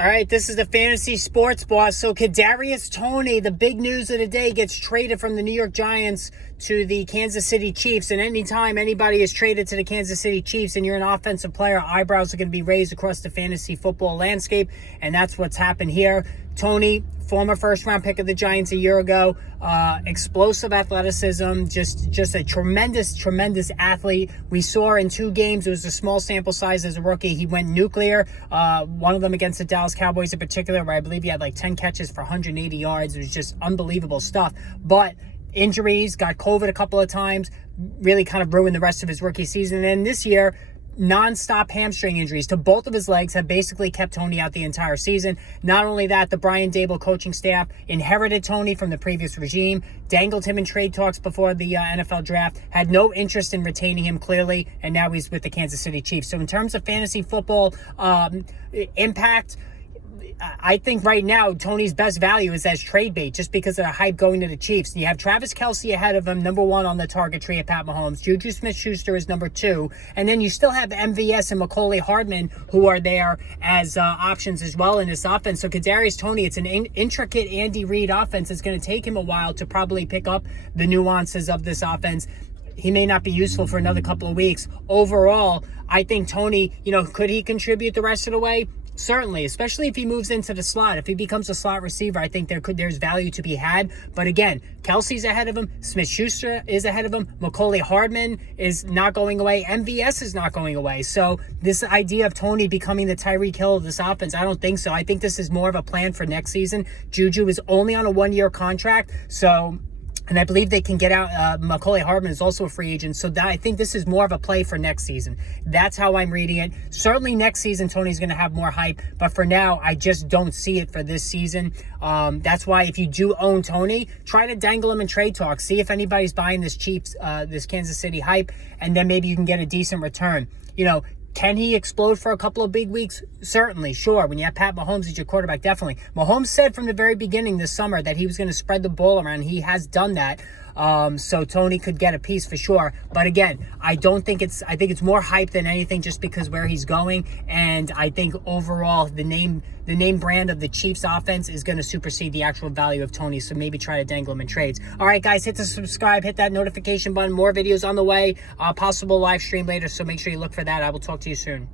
All right, this is the Fantasy Sports Boss. So Kadarius Toney, the big news of the day, gets traded from the New York Giants to the Kansas City Chiefs. And anytime anybody is traded to the Kansas City Chiefs and you're an offensive player, eyebrows are going to be raised across the fantasy football landscape. And that's what's happened here. Toney, former first-round pick of the Giants a year ago, explosive athleticism, just a tremendous athlete. We saw in 2 games, it was a small sample size as a rookie, he went nuclear. One of them against the Dallas Cowboys in particular, where I believe he had like 10 catches for 180 yards. It was just unbelievable stuff. But injuries, got COVID a couple of times, really kind of ruined the rest of his rookie season. And then this year, non-stop hamstring injuries to both of his legs have basically kept Toney out the entire season. Not only that, the Brian Daboll coaching staff inherited Toney from the previous regime, dangled him in trade talks before the NFL draft, had no interest in retaining him clearly, and now he's with the Kansas City Chiefs. So in terms of fantasy football impact, I think right now Toney's best value is as trade bait just because of the hype going to the Chiefs. You have Travis Kelce ahead of him, number 1 on the target tree at Pat Mahomes. Juju Smith-Schuster is number 2. And then you still have MVS and Macaulay Hardman who are there as options as well in this offense. So Kadarius Toney, it's an intricate Andy Reid offense. It's going to take him a while to probably pick up the nuances of this offense. He may not be useful for another couple of weeks. Overall, I think Toney, could he contribute the rest of the way? Certainly, especially if he moves into the slot. If he becomes a slot receiver, I think there's value to be had. But again, Kelsey's ahead of him. Smith-Schuster is ahead of him. Macaulay Hardman is not going away. MVS is not going away. So this idea of Toney becoming the Tyreek Hill of this offense, I don't think so. I think this is more of a plan for next season. Juju is only on a 1-year contract. And I believe they can get out. Macaulay Hardman is also a free agent. So I think this is more of a play for next season. That's how I'm reading it. Certainly next season, Toney's going to have more hype. But for now, I just don't see it for this season. That's why if you do own Toney, try to dangle him in trade talks. See if anybody's buying this this Kansas City hype. And then maybe you can get a decent return. Can he explode for a couple of big weeks? Certainly, sure. When you have Pat Mahomes as your quarterback, definitely. Mahomes said from the very beginning this summer that he was going to spread the ball around. He has done that. So Toney could get a piece for sure. But again, I think it's more hype than anything just because where he's going. And I think overall the name brand of the Chiefs offense is going to supersede the actual value of Toney. So maybe try to dangle him in trades. All right, guys, hit the subscribe, hit that notification button. More videos on the way, possible live stream later. So make sure you look for that. I will talk to you soon.